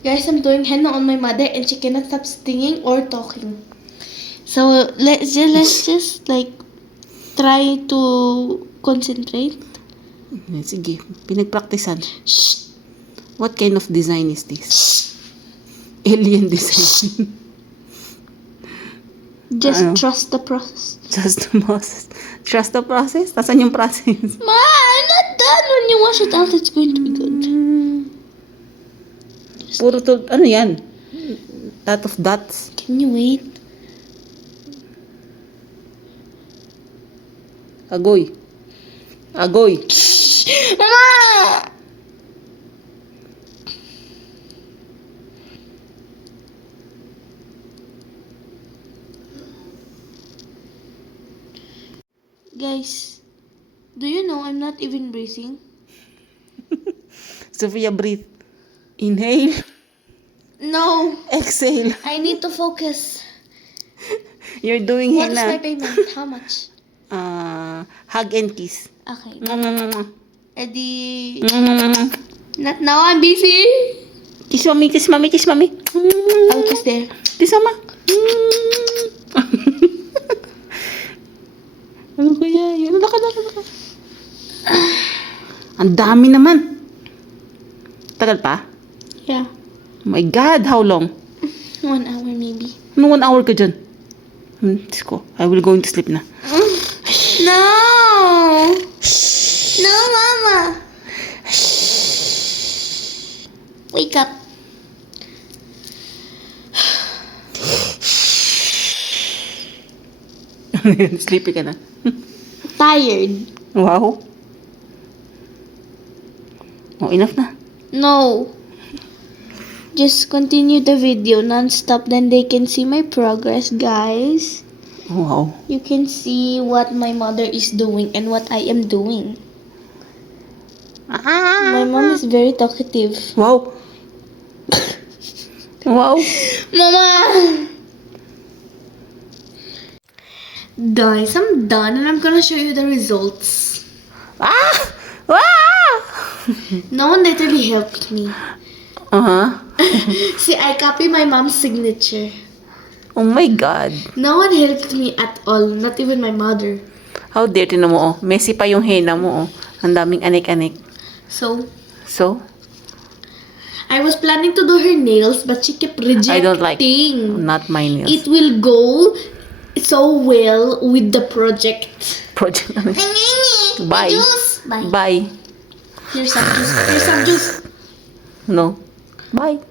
Guys, I'm doing henna on my mother and she cannot stop singing or talking. So let's just like try to concentrate. Sige, pinagpraktisan. Shh. What kind of design is this? Alien design. Just Ano? trust the process. Just the process. Trust the process? Nasaan yung process? Ma, I'm not done. When you wash it out, it's going to be good. Puro to, ano yan? Lot of dots. Can you wait? Agoy. Agoy. Mama! Guys, do you know I'm not even breathing? Sophia, breathe. Inhale. No, Exhale. I need to focus. You're doing What is my henna. payment? How much? Hug and kiss. Okay. Mwah. Eddie. Mwah. Not now, I'm busy. Kiss mommy, kiss mommy, kiss mommy. I'll kiss there. Kiss mama. Ano kaya yun? Laka. Ang dami naman. Tagal pa? Yeah. Oh my God, how long? 1 hour maybe. Ano 1 hour ka dyan? Diyos ko, I will go to sleep na. No! No, Mama! Wake up. Sleepy ka na. Tired. Wow. Oh, enough na. No. Just continue the video non-stop, then they can see my progress, guys. Wow. You can see what my mother is doing and what I am doing. My mom is very talkative. Wow. Wow. Mama! Guys, I'm done and I'm gonna show you the results. Ah! Ah! No one literally helped me. Uh-huh. See, I copy my mom's signature. Oh my God. No one helped me at all, not even my mother. How dare, tinan mo, oh. Messy pa yung henna mo, oh. Ang daming anik-anik. So, So, I was planning to do her nails, but she kept rejecting. I don't like, not my nails. It will go so well with the project. Project. Bye. Juice. Bye. Bye. Here's some juice. Here's some juice. No. Bye.